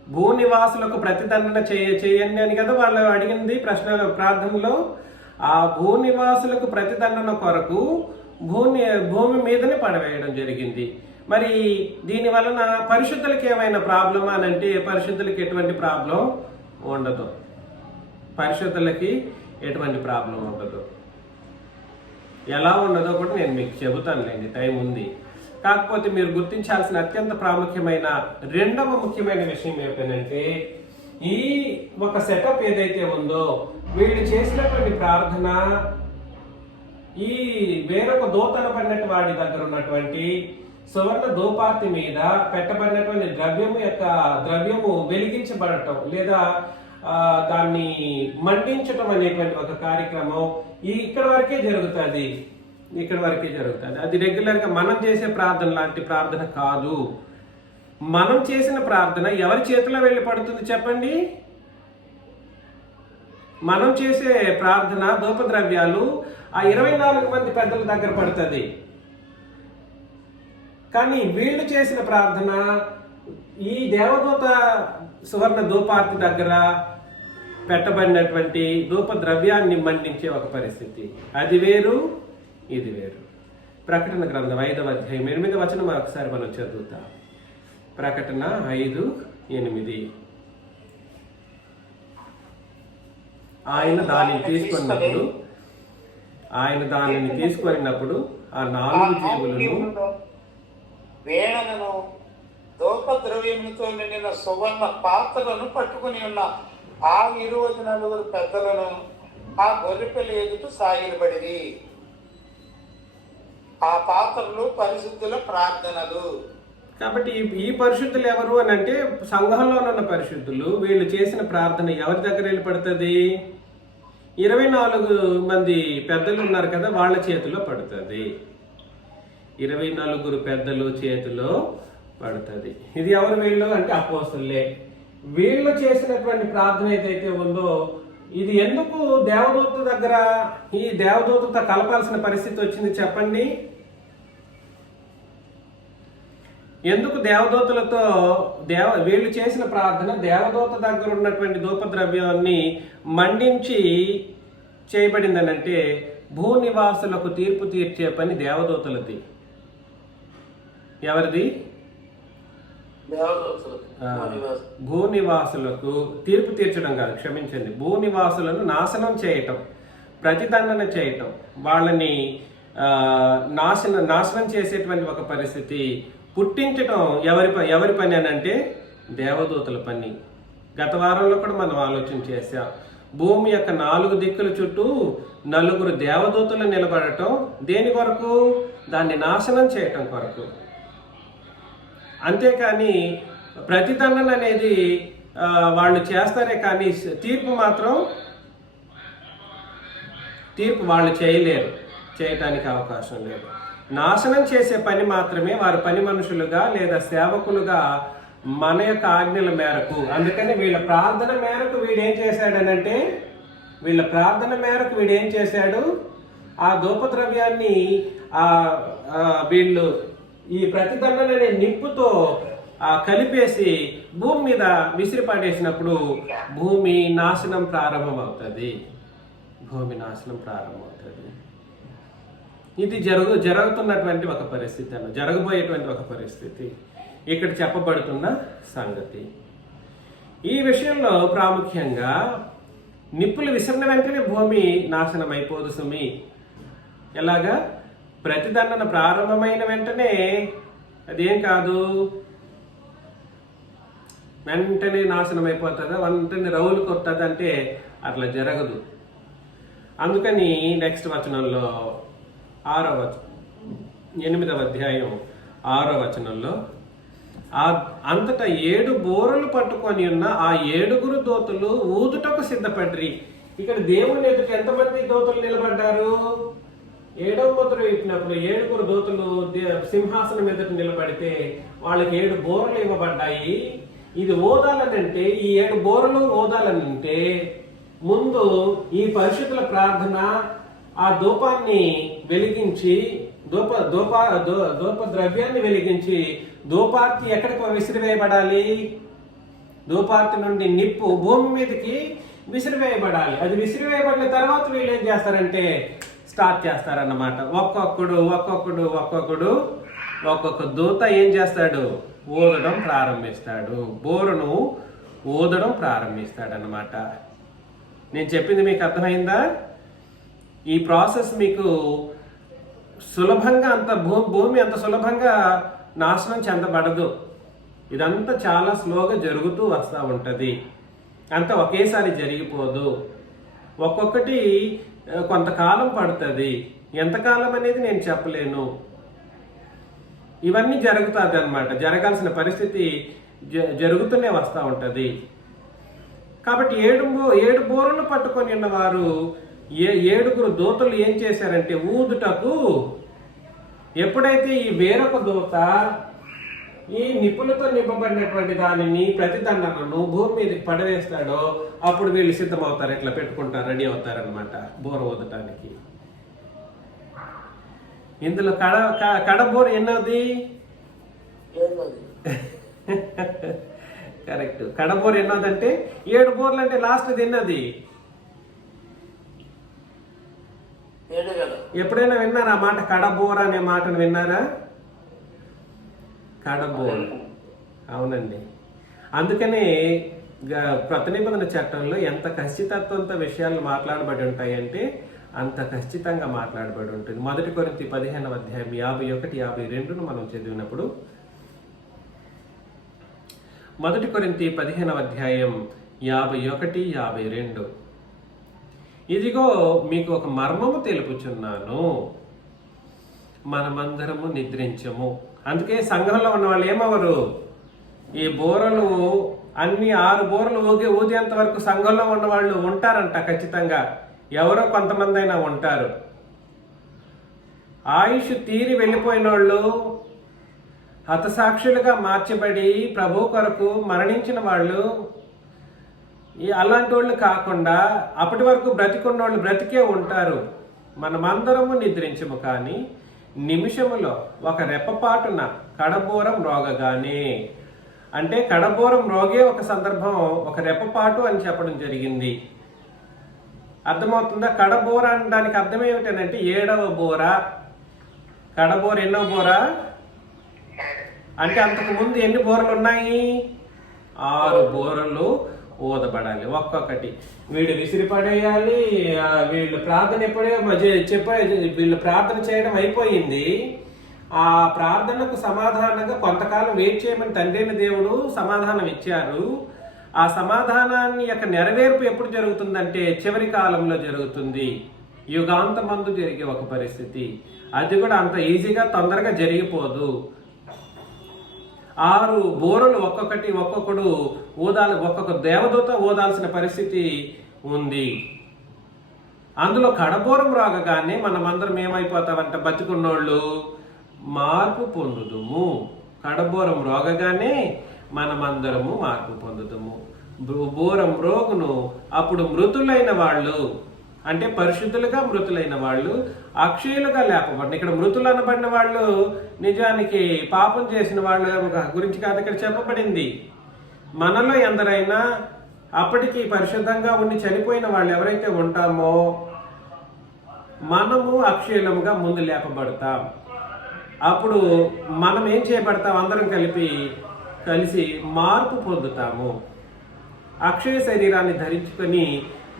భూనివాసులకు ప్రతిదండన చేయండి అని కదా వాళ్ళు అడిగింది ప్రశ్నలో, ప్రార్థనలో. ఆ భూనివాసులకు ప్రతిదండన కొరకు భూమి మీదనే పడవేయడం జరిగింది. మరి దీని వలన పరిశుద్ధులకి ఏమైనా ప్రాబ్లమా అని అంటే పరిశుద్ధులకి ఎటువంటి ప్రాబ్లం ఉండదు. పరిశుద్ధులకి ఎటువంటి ప్రాబ్లం ఉండదు. ఎలా ఉండదో కూడా నేను మీకు చెబుతానులేండి, టైం ఉంది. కాకపోతే మీరు గుర్తించాల్సిన అత్యంత ప్రాముఖ్యమైన రెండవ ముఖ్యమైన విషయం ఏమిటంటే ఈ ఒక సెటప్ ఏదైతే ఉందో వీళ్ళు చేసినటువంటి ప్రార్థన ఈ వేరొక దూతన పడినట్టు వాడి దగ్గర ఉన్నటువంటి సువర్ణ దూపార్తి మీద పెట్టబడినటువంటి ద్రవ్యము వెలిగించబడటం లేదా దాన్ని మండించటం అనేటువంటి ఒక కార్యక్రమం ఇక్కడ వరకే జరుగుతుంది. అది రెగ్యులర్గా మనం చేసే ప్రార్థన లాంటి ప్రార్థన కాదు. మనం చేసిన ప్రార్థన ఎవరి చేతిలో వెళ్ళి పడుతుంది చెప్పండి? మనం చేసే ప్రార్థన ధూపద్రవ్యాలు ఆ 24 మంది పెద్దల దగ్గర పడుతుంది. కానీ వీళ్ళు చేసిన ప్రార్థన ఈ దేవదూత సువర్ణ ధూపార్తి దగ్గర పెట్టబడినటువంటి ధూప ద్రవ్యాన్ని మండించే ఒక పరిస్థితి. అది వేరు, ఇది వేరు. ప్రకటన గ్రంథం 5వ అధ్యాయం 8వ వచనం ఒకసారి మనం చదువుతాం. ప్రకటన 5:8. ఆయన దానిని తీసుకున్నప్పుడు ఆ 4 జీవులను వీణలను ధూపద్రవ్యములతో నిండిన సువర్ణ పాత్రలను పట్టుకుని ఉన్న ఆ 24 పెద్దలను ఆ గొర్రెపిల్ల ఎదుట సాగిలబడిరి. ఆ పాత్రలు పరిశుద్ధుల ప్రార్థనలు. కాబట్టి ఈ పరిశుద్ధులు ఎవరు అని అంటే సంఘంలో ఉన్న పరిశుద్ధులు. వీళ్ళు చేసిన ప్రార్థన ఎవరి దగ్గర వెళ్ళి పడుతుంది? 24 మంది పెద్దలు ఉన్నారు కదా, వాళ్ళ చేతిలో పడుతుంది. 24 పెద్దలు చేతిలో పడుతుంది. ఇది ఎవరు? వీళ్ళు అంటే అపోస్తలులే. వీళ్ళు చేసినటువంటి ప్రార్థన ఏదైతే ఉందో ఇది ఎందుకు దేవదూత దగ్గర ఈ దేవదూతతో కలపాల్సిన పరిస్థితి వచ్చింది చెప్పండి? ఎందుకు దేవదూతలతో వీళ్ళు చేసిన ప్రార్థన దేవదూత దగ్గర ఉన్నటువంటి ధూపద్రవ్యాన్ని మండించి చేయబడిందనంటే భూనివాసులకు తీర్పు తీర్చే పని దేవదూతలది. ఎవరిది? భూనివాసులకు తీర్పు తీర్చడం కాదు, క్షమించండి, భూనివాసులను నాశనం చేయటం, ప్రతిదండన చేయటం, వాళ్ళని నాశనం చేసేటువంటి ఒక పరిస్థితి పుట్టించటం ఎవరి పని అని అంటే దేవదూతల పని. గత వారంలో కూడా మనం ఆలోచన చేశాం. భూమి యొక్క 4 దిక్కుల చుట్టూ 4 దేవదూతలు నిలబడటం దేని కొరకు? దాన్ని నాశనం చేయటం కొరకు. అంతేకాని ప్రతిదండన అనేది వాళ్ళు చేస్తారే కానీ తీర్పు వాళ్ళు చేయలేరు, చేయటానికి అవకాశం లేదు. నాశనం చేసే పని మాత్రమే వారి పని మనుషులుగా లేదా సేవకులుగా మన యొక్క ఆజ్ఞల మేరకు. అందుకని వీళ్ళ ప్రార్థన మేరకు వీడేం చేశాడు? ఆ ధూపద్రవ్యాన్ని వీళ్ళు ఈ ప్రతిదండన అనే నిప్పుతో కలిపేసి భూమి మీద విసిరిపడేసినప్పుడు భూమి నాశనం ప్రారంభమవుతుంది. ఇది జరుగుతున్నటువంటి ఒక పరిస్థితి జరగబోయేటువంటి ఒక పరిస్థితి ఇక్కడ చెప్పబడుతున్న సంగతి. ఈ విషయంలో ప్రాముఖ్యంగా నిప్పులు విసిరిన వెంటనే భూమి నాశనం అయిపోదు సుమి. ఎలాగా? ప్రతిదండన ప్రారంభమైన వెంటనే అదేం కాదు, వెంటనే నాశనం అయిపోతుందా, వెంటనే రౌలు కొట్టదు అంటే అట్లా జరగదు. అందుకని నెక్స్ట్ వచనంలో 8వ అధ్యాయం 6వ వచనంలో అంతటా 7 బోరలు పట్టుకొని ఉన్న ఆ 7 దూతలు ఊదుటకు సిద్ధపడ్రి. ఇక్కడ దేవుని ఎదుట ఎంతమంది దూతలు నిలబడ్డారు? 7వ ముద్ర ఇచ్చినప్పుడు 7 దూతలు సింహాసనం ఎదుట నిలబడితే వాళ్ళకి 7 బోరలు ఇవ్వబడ్డాయి. ఇది ఓదాలనంటే, ఈ 7 బోరలు ఓదాలనంటే ముందు ఈ పరిశుద్ధుల ప్రార్థన ఆ ధూపాన్ని వెలిగించి ధూప ద్రవ్యాన్ని వెలిగించి ధూపార్తి ఎక్కడికి విసిరివేయబడాలి? ధూపార్తి నుండి నిప్పు భూమి మీదకి విసిరివేయబడాలి. అది విసిరివేయబడిన తర్వాత వీళ్ళు ఏం చేస్తారంటే స్టార్ట్ చేస్తారన్నమాట. ఒక్కొక్క దూత ఏం చేస్తాడు? ఊదడం ప్రారంభిస్తాడు, బోరును ఊదడం ప్రారంభిస్తాడు అన్నమాట. నేను చెప్పింది మీకు అర్థమైందా? ఈ ప్రాసెస్ మీకు సులభంగా భూమి అంత సులభంగా నాశనం చెందబడదు. ఇదంతా చాలా స్లోగా జరుగుతూ వస్తూ ఉంటుంది. అంత ఒకేసారి జరిగిపోదు. ఒక్కొక్కటి కొంతకాలం పడుతుంది. ఎంతకాలం అనేది నేను చెప్పలేను. ఇవన్నీ జరుగుతుంది అన్నమాట. జరగాల్సిన పరిస్థితి జరుగుతూనే వస్తూ ఉంటుంది. కాబట్టి 7 బోరలు పట్టుకొని ఉన్నవారు 7 దూతలు ఏం చేశారంటే ఊదుటకు, ఎప్పుడైతే ఈ వేరొక దూత ఈ నిప్పులతో నింపబడినటువంటి దానిని ప్రతిదండనను భూమి మీదకి పడవేస్తాడో అప్పుడు వీళ్ళు సిద్ధమవుతారు, ఇట్లా పెట్టుకుంటారు, రెడీ అవుతారనమాట బోర ఊదటానికి. ఇందులో కడ బోర ఎన్నోది? కరెక్ట్. కడబోర్ ఎన్నోదంటే 7 బోర్లు అంటే లాస్ట్ ఎన్నది? ఎప్పుడైనా విన్నారా ఆ మాట? కడబోర్ అనే మాటను విన్నారా? కడబోర్, అవునండి. అందుకనే కొత్త నిబంధన చట్టంలో ఎంత ఖచ్చితత్వంతో విషయాలు మాట్లాడబడి ఉంటాయంటే అంత ఖచ్చితంగా మాట్లాడబడి ఉంటుంది. 1 కొరింథీ 15వ అధ్యాయం 51-52 మనం చదివినప్పుడు, 1 కొరింథీ 15వ అధ్యాయం 51-52, ఇదిగో మీకు ఒక మర్మము తెలుపుచున్నాను, మనమందరము నిద్రించము. అందుకే సంఘంలో ఉన్న వాళ్ళు ఏమవరు? ఈ బోరలు అన్ని 6 బోరలు ఊదేంత వరకు సంఘంలో ఉన్న వాళ్ళు ఉంటారంట ఖచ్చితంగా. ఎవరో కొంతమంది అయినా ఉంటారు. ఆయుష్ తీరి వెళ్ళిపోయిన వాళ్ళు, హతసాక్షులుగా మార్చబడి ప్రభు కొరకు మరణించిన వాళ్ళు, అలాంటి వాళ్ళు కాకుండా అప్పటి వరకు బ్రతికున్న వాళ్ళు బ్రతికే ఉంటారు. మనమందరము నిద్రించము, కానీ నిమిషములో ఒక రెప్పపాటున కడబోరం మ్రోగగానే, అంటే కడబోరం మ్రోగే ఒక సందర్భం ఒక రెప్పపాటు అని చెప్పడం జరిగింది. అర్థమవుతుందా? కడబోర అనడానికి అర్థం ఏమిటనంటే 7వ బోర. కడబోర ఎన్నో బోర అంటే అంతకు ముందు ఎన్ని బోరలు ఉన్నాయి? 6 బోరలు ఊదబడాలి. ఒక్కొక్కటి వీడు విసిరి పడేయాలి. వీళ్ళు ప్రార్థన ఎప్పుడే వీళ్ళు ప్రార్థన చేయడం అయిపోయింది. ఆ ప్రార్థనకు సమాధానంగా కొంతకాలం వెయిట్ చేయమని తండ్రి అయిన దేవుడు సమాధానం ఇచ్చారు. ఆ సమాధానాన్ని యొక్క నెరవేర్పు ఎప్పుడు జరుగుతుందంటే చివరి కాలంలో జరుగుతుంది. యుగాంతమందు జరిగే ఒక పరిస్థితి. అది కూడా అంత ఈజీగా తొందరగా జరిగిపోదు. 6 బోరలు ఒక్కొక్కడు ఊదాలి. ఒక్కొక్క దేవదూత ఊదాల్సిన పరిస్థితి ఉంది. అందులో కడబోరం రాగానే మనమందరం ఏమైపోతామంట? బతికున్నోళ్ళు మార్పు పొందుదుము. కడబోరం రోగగానే మనమందరము మార్పు పొందుదుము. బోరం రోగును అప్పుడు మృతులైన వాళ్ళు, అంటే పరిశుద్ధులుగా మృతులైన వాళ్ళు అక్షయులుగా లేపబడిన. ఇక్కడ మృతులు అనబడిన వాళ్ళు నిజానికి పాపం చేసిన వాళ్ళ గురించి కాదు ఇక్కడ చెప్పబడింది. మనలో ఎందరైనా అప్పటికి పరిశుద్ధంగా ఉండి చనిపోయిన వాళ్ళు ఎవరైతే ఉంటామో మనము అక్షయులముగా ముందు లేపబడతాం. అప్పుడు మనం ఏం చేయబడతాం? అందరం కలిసి మార్పు పొందుతాము. అక్షయ శరీరాన్ని ధరించుకొని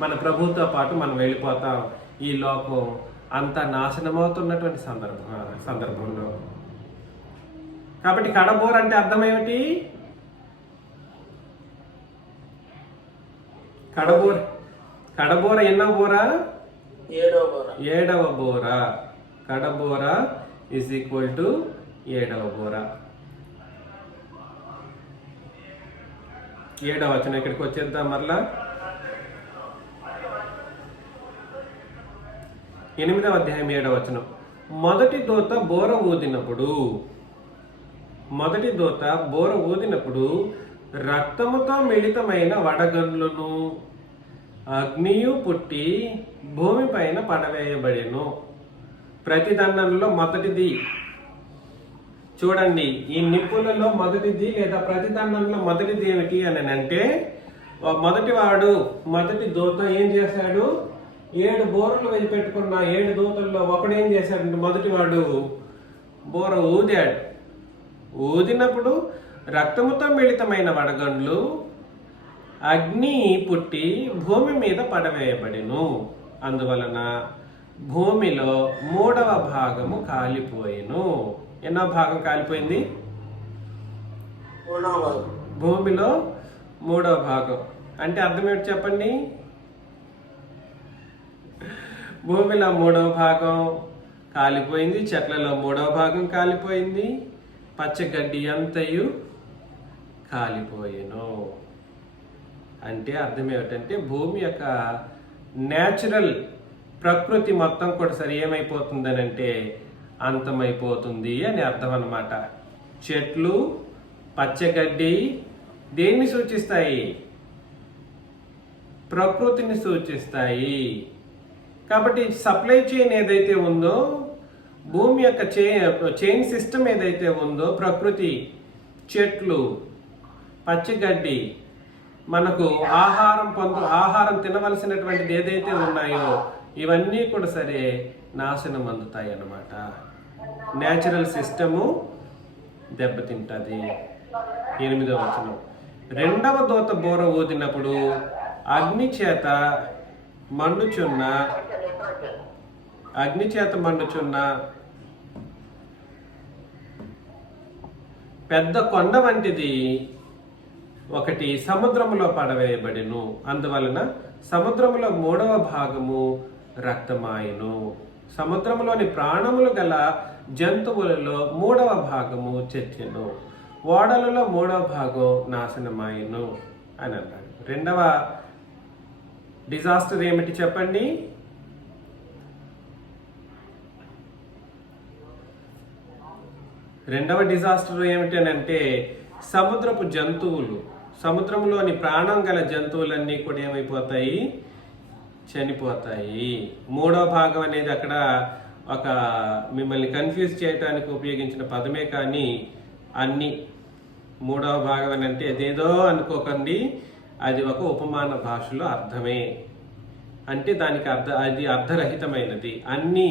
మన ప్రభుతో పాటు మనం వెళ్ళిపోతాం. ఈ లోకం అంత నాశనమవుతున్నటువంటి సందర్భంలో. కాబట్టి కడబోర అంటే అర్థం ఏమిటి? కడబోర ఎన్నో బోర? 7వ బోర. కడబోర ఈజ్ ఈక్వల్ టు 7వ బోర. 7వ వచనం ఇక్కడికి వచ్చేద్దాం మరలా. 8వ అధ్యాయం 7వ వచనం. మొదటి దూత బోర ఊదినప్పుడు రక్తముతో మిళితమైన వడగండ్లను అగ్నియు పుట్టి భూమి పైన పడవేయబడెను. ప్రతిదండంలో మొదటిది చూడండి. ఈ నిప్పులలో మొదటిది లేదా ప్రతిదండంలో మొదటిది ఏమిటి అని అంటే, మొదటి దూత ఏం చేశాడు? 7 బోరలు పెట్టుకున్న 7 దూతల్లో ఒకడు ఏం చేశాడంటే మొదటివాడు బోర ఊదాడు. ఊదినప్పుడు రక్తముతో మిళితమైన వడగండ్లు అగ్ని పుట్టి భూమి మీద పడవేయబడెను. అందువలన భూమిలో 3వ భాగము కాలిపోయెను. ఎన్నో భాగం కాలిపోయింది? భూమిలో 3వ భాగం. అంటే అర్థం ఏంటి చెప్పండి? భూమిలో 3వ భాగం కాలిపోయింది. చెట్లలో 3వ భాగం కాలిపోయింది. పచ్చగడ్డి అంతయు కాలిపోయెను. అంటే అర్థం ఏమిటంటే భూమి యొక్క న్యాచురల్ ప్రకృతి మొత్తం కూడా సరి ఏమైపోతుందని అంటే అంతమైపోతుంది అని అర్థం అన్నమాట. చెట్లు, పచ్చగడ్డి దేన్ని సూచిస్తాయి? ప్రకృతిని సూచిస్తాయి. కాబట్టి సప్లై చైన్ ఏదైతే ఉందో, భూమి యొక్క చైన్ సిస్టమ్ ఏదైతే ఉందో, ప్రకృతి, చెట్లు, పచ్చగడ్డి, మనకు ఆహారం తినవలసినటువంటిది ఏదైతే ఉన్నాయో ఇవన్నీ కూడా సరే నాశనం అందుతాయి అన్నమాట. న్యాచురల్ సిస్టము దెబ్బతింటది. 8వ వచనం. 2వ దూత బోర ఊదినప్పుడు అగ్ని చేత మండుచున్న పెద్ద కొండ వంటిది ఒకటి సముద్రములో పడవేయబడెను. అందువలన సముద్రములో 3వ భాగము రక్తమాయెను. సముద్రములోని ప్రాణములు గల జంతువులలో 3వ భాగము చచ్చెను. ఓడలలో 3వ భాగం నాశనమాయెను అని అన్నాడు. 2వ డిజాస్టర్ ఏమిటి చెప్పండి? రెండవ డిజాస్టర్ ఏమిటి అని అంటే సముద్రపు జంతువులు, సముద్రంలోని ప్రాణం గల జంతువులన్నీ కూడా ఏమైపోతాయి? చనిపోతాయి. 3వ భాగం అనేది అక్కడ ఒక మిమ్మల్ని కన్ఫ్యూజ్ చేయడానికి ఉపయోగించిన పదమే కానీ అన్ని మూడవ భాగం అని అంటే అదేదో అనుకోకండి, అది ఒక ఉపమాన భాషలో అర్థమే. అంటే దానికి అది అర్థరహితమైనది. అన్ని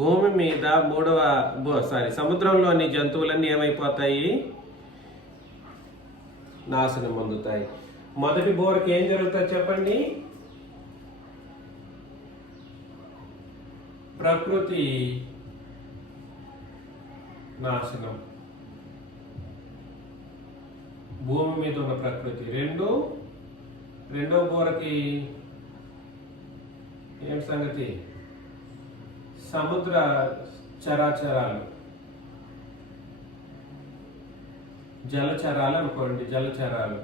భూమి మీద సముద్రంలోని జంతువులన్నీ ఏమైపోతాయి? నాశనం పొందుతాయి. మొదటి బోర్కి ఏం జరుగుతుంది చెప్పండి? ప్రకృతి నాశనం, భూమి మీద ఉన్న ప్రకృతి. రెండో బోరకి ఏంటి సంగతి? సముద్ర చరాచరాలు, జలచరాలు అనుకోండి, జలచరాలు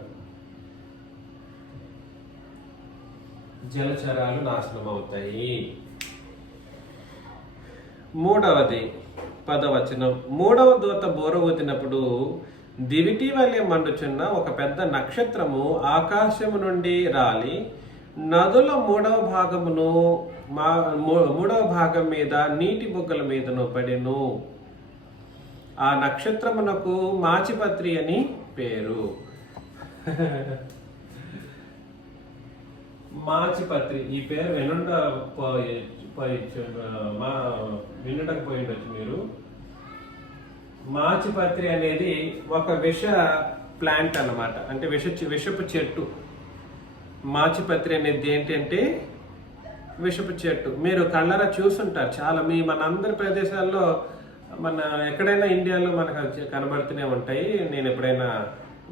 నాశనం అవుతాయి. మూడవది 10వ వచనం. మూడవ దూత బోర ఊదినప్పుడు దివిటి వలె మండుచున్న ఒక పెద్ద నక్షత్రము ఆకాశము నుండి రాలి నదుల మూడవ భాగం మీద నీటి బుగ్గల మీదను పడెను. ఆ నక్షత్రమునకు మాచిపత్రి అని పేరు. మాచిపత్రి ఈ పేరు వినడకపోయిండొచ్చు మీరు. మాచిపత్రి అనేది ఒక విష ప్లాంట్ అన్నమాట, అంటే విషపు చెట్టు. మాచిపత్రి అనేది ఏంటంటే విషపు చెట్టు. మీరు కళ్ళరా చూసుంటారు చాలా. మనందరి ప్రదేశాల్లో, ఎక్కడైనా ఇండియాలో మనకు కనబడుతూనే ఉంటాయి. నేను ఎప్పుడైనా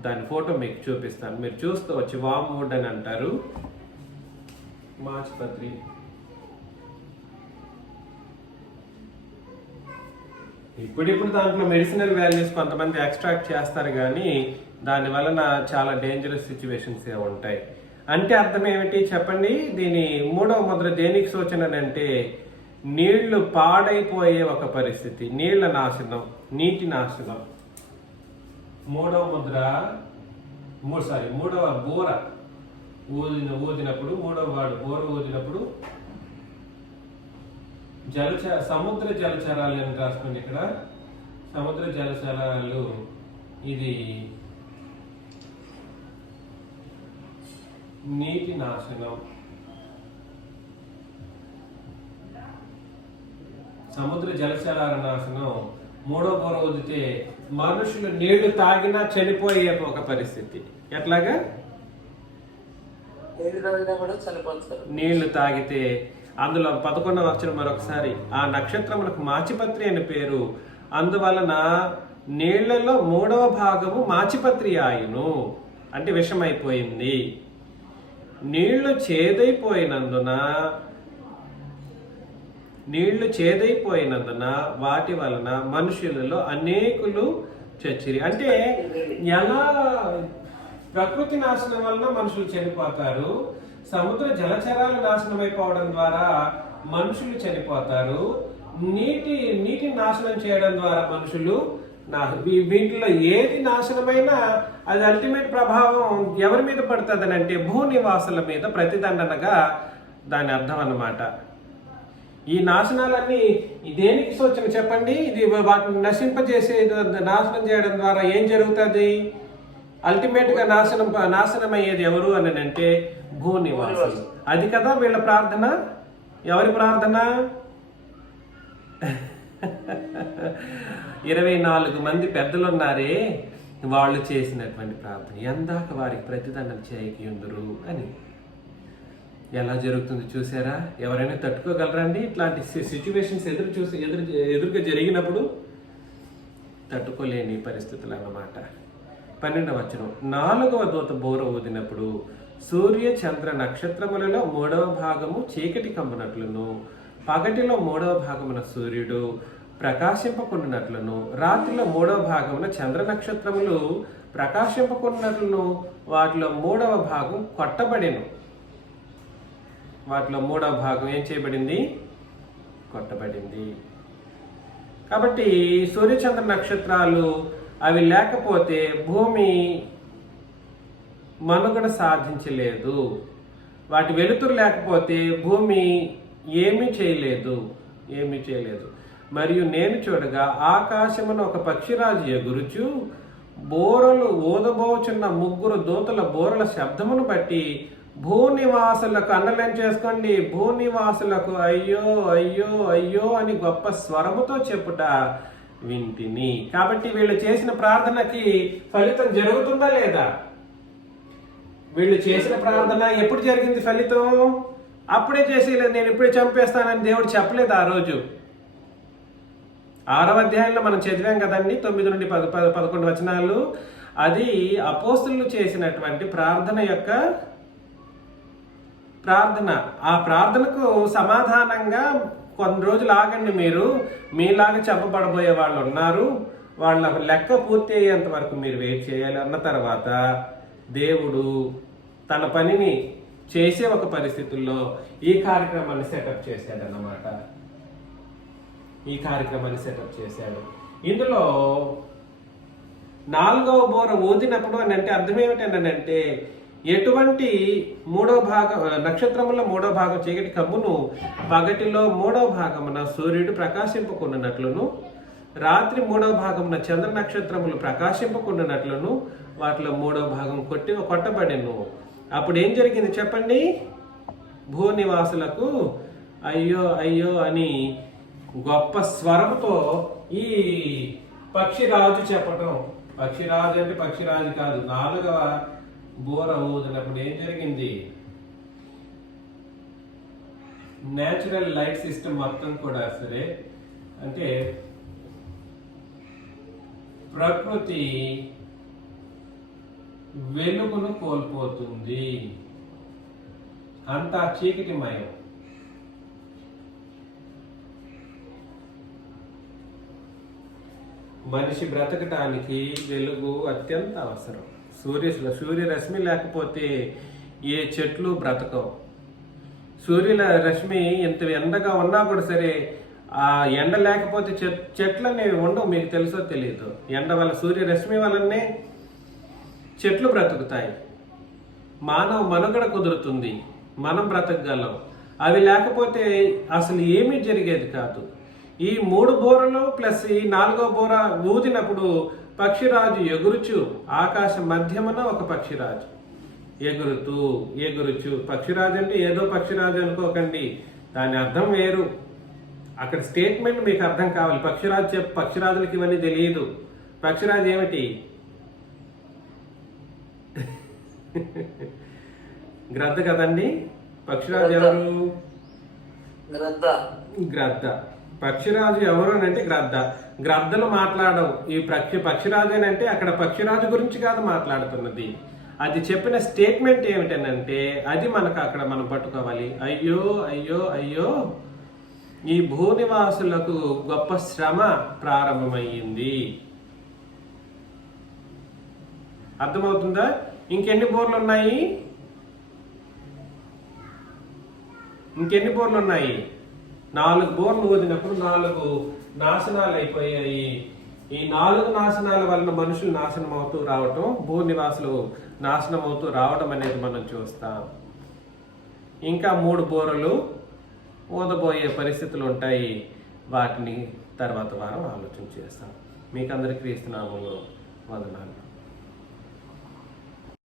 దాని ఫోటో మీకు చూపిస్తాను, మీరు చూస్తూ వచ్చి. వామ్ వుడ్ అని అంటారు మాచిపత్రి. ఇప్పుడు దాంట్లో మెడిసినల్ వాల్యూస్ కొంతమంది ఎక్స్ట్రాక్ట్ చేస్తారు, కానీ దాని వలన చాలా డేంజరస్ సిచ్యువేషన్స్ ఉంటాయి. అంటే అర్థం ఏమిటి చెప్పండి? దీని మూడవ ముద్ర దేనికి సూచన అంటే నీళ్లు పాడైపోయే ఒక పరిస్థితి, నీళ్ల నాశనం, నీటి నాశనం. మూడవ బోర ఊదినప్పుడు, బోర ఊదినప్పుడు సముద్ర జలచరాలు అని రాసుకోండి ఇక్కడ. సముద్ర జలచరాలు, ఇది నీటి నాశనం. సముద్ర జలచరాల నాశనం. మూడో బోర ఊదితే మనుషులు నీళ్లు తాగినా చనిపోయే ఒక పరిస్థితి. ఎట్లాగా? నీళ్లు తాగితే. అందులో 11వ వచనం మరొకసారి. ఆ నక్షత్రములకు మాచిపత్రి అని పేరు, అందువలన నీళ్లలో మూడవ భాగము మాచిపత్రి ఆయును, అంటే విషమైపోయింది. నీళ్లు చేదైపోయినందున వాటి వలన మనుషులలో అనేకులు చచ్చిరి. అంటే ఎలా ప్రకృతి నాశనం వలన మనుషులు చనిపోతారు, సముద్ర జలచరాలు నాశనం అయిపోవడం ద్వారా మనుషులు చనిపోతారు, నీటిని నాశనం చేయడం ద్వారా మనుషులు. వీటిలో ఏది నాశనమైనా అది అల్టిమేట్ ప్రభావం ఎవరి మీద పడుతుంది అంటే భూ నివాసుల మీద ప్రతిదండనగా దాని అర్థం అన్నమాట. ఈ నాశనాలన్నీ దేనికి సూచన చెప్పండి? ఇది వాటిని నాశనం చేయడం ద్వారా ఏం జరుగుతుంది? అల్టిమేట్ గా నాశనం అయ్యేది ఎవరు అని అంటే భూ నివాసులు. అది కదా వీళ్ళ ప్రార్థన. ఎవరి ప్రార్థన? 24 మంది పెద్దలు ఉన్నారే, వాళ్ళు చేసినటువంటి ప్రార్థన. ఎందాక వారికి ప్రతిదండన చేయకుందురు అని. ఎలా జరుగుతుంది చూసారా? ఎవరైనా తట్టుకోగలరండి ఇట్లాంటి సిచ్యువేషన్స్? ఎదురుగా జరిగినప్పుడు తట్టుకోలేని పరిస్థితులు అన్నమాట. 12వ వచనం. 4వ దూత బోర ఊదినప్పుడు సూర్య చంద్ర నక్షత్రములలో 3వ భాగము చీకటి కమ్మునట్లును, పగటిలో 3వ భాగమున సూర్యుడు ప్రకాశింపకుండినట్లును, రాత్రిలో 3వ భాగమున చంద్ర నక్షత్రములు ప్రకాశింపకుండినట్లును వాటిలో 3వ భాగం కొట్టబడెను. వాటిలో 3వ భాగం ఏం చేయబడింది? కొట్టబడింది. కాబట్టి సూర్యచంద్ర నక్షత్రాలు అవి లేకపోతే భూమి మనుగడ సాధించలేదు. వాటి వెలుతురు లేకపోతే భూమి ఏమీ చేయలేదు. ఏమీ చేయలేదు. మరియు నేను చూడగా ఆకాశమున ఒక పక్షిరాజు ఎగురుచు బోరలు ఊదబోచున్న 3 దూతల బోరల శబ్దమును బట్టి భూనివాసులకు అండర్లైన్ చేసుకోండి, భూనివాసులకు అయ్యో అయ్యో అయ్యో అని గొప్ప స్వరముతో చెప్పుట వింటిని. కాబట్టి వీళ్ళు చేసిన ప్రార్థనకి ఫలితం జరుగుతుందా లేదా? వీళ్ళు చేసిన ప్రార్థన ఎప్పుడు జరిగింది? ఫలితం అప్పుడే చేసేయలేదు. నేను ఇప్పుడే చంపేస్తానని దేవుడు చెప్పలేదు ఆ రోజు. 6వ అధ్యాయంలో మనం చదివాం కదండి, 9 నుండి 11 వచనాలు. అది అపోస్తులు చేసినటువంటి ప్రార్థన యొక్క ప్రార్థన. ఆ ప్రార్థనకు సమాధానంగా కొన్ని రోజులు ఆగండి, మీరు మీలాగా చెప్పబడబోయే వాళ్ళు ఉన్నారు, వాళ్ళ లెక్క పూర్తి అయ్యేంత వరకు మీరు వెయిట్ చేయాలి అన్న తర్వాత దేవుడు తన పనిని చేసే ఒక పరిస్థితుల్లో ఈ కార్యక్రమాన్ని సెటప్ చేశాడన్నమాట. ఈ కార్యక్రమాన్ని సెటప్ చేశాడు. ఇందులో 4వ బోర ఊదినప్పుడు అని అంటే అర్థం ఏమిటంటే, ఎటువంటి 3వ భాగం నక్షత్రముల 3వ భాగం చీకటి కమ్మును, పగటిలో 3వ భాగమున సూర్యుడు ప్రకాశింపకుండానట్లును, రాత్రి 3వ భాగమున చంద్ర నక్షత్రములు ప్రకాశింపకుండానట్లును వాటిలో 3వ భాగం కొట్టబడెను. అప్పుడు ఏం జరిగింది చెప్పండి? భూనివాసులకు అయ్యో అయ్యో అని గొప్ప స్వరంతో ఈ పక్షిరాజు చెప్పటం. పక్షిరాజు అంటే పక్షిరాజు కాదు, 4వ బోర ఊదినప్పుడు ఏం జరిగింది? నేచురల్ లైట్ సిస్టమ్ మొత్తం కూడా సరే, అంటే ప్రకృతి వెలుగును కోల్పోతుంది, అంతా చీకటిమయం. మనిషి బ్రతకటానికి వెలుగు అత్యంత అవసరం. సూర్యరశ్మి లేకపోతే ఏ చెట్లు బ్రతకవు. సూర్యరశ్మి ఎంత ఎండగా ఉన్నా కూడా సరే, ఆ ఎండ లేకపోతే చెట్లు అనేవి ఉండవు. మీకు తెలుసో తెలియదు, ఎండ వల్ల సూర్యరశ్మి వల్లనే చెట్లు బ్రతుకుతాయి, మానవ మనుగడ కుదురుతుంది, మనం బ్రతకగలం. అవి లేకపోతే అసలు ఏమీ జరిగేది కాదు. ఈ 3 బోరలు ప్లస్ ఈ 4వ బోర ఊదినప్పుడు పక్షిరాజు ఎగురుచు, ఆకాశం మధ్యమున ఒక పక్షిరాజు ఎగురుచు. పక్షిరాజు అంటే ఏదో పక్షిరాజు అనుకోకండి, దాని అర్థం వేరు. అక్కడ స్టేట్మెంట్ మీకు అర్థం కావాలి. పక్షిరాజులకి ఇవన్నీ తెలియదు. పక్షిరాజు ఏమిటి? గ్రద్ద కదండి. పక్షిరాజు ఎవరు? గ్రద్ద. పక్షిరాజు ఎవరు అని అంటే గ్రద్ద. గ్రద్దలు మాట్లాడవు. ఈ పక్షిరాజు అని అంటే అక్కడ పక్షిరాజు గురించి కాదు మాట్లాడుతున్నది. అది చెప్పిన స్టేట్మెంట్ ఏమిటనంటే అది మనకు అక్కడ మనం పట్టుకోవాలి. అయ్యో అయ్యో అయ్యో, ఈ భూనివాసులకు గొప్ప శ్రమ ప్రారంభమయ్యింది. అర్థమవుతుందా? ఇంకెన్ని బోర్లు ఉన్నాయి? 4 బోర్లు ఊదినప్పుడు 4 నాశనాలు అయిపోయాయి. ఈ 4 నాశనాల వలన మనుషులు నాశనం అవుతూ రావటం, భూనివాసులు నాశనం అవుతూ రావడం అనేది మనం చూస్తాం. ఇంకా 3 బోరలు ఊదబోయే పరిస్థితులు ఉంటాయి. వాటిని తర్వాత వారం ఆలోచన చేస్తాం. మీకందరికీ క్రీస్తు నామములో వందనాలు.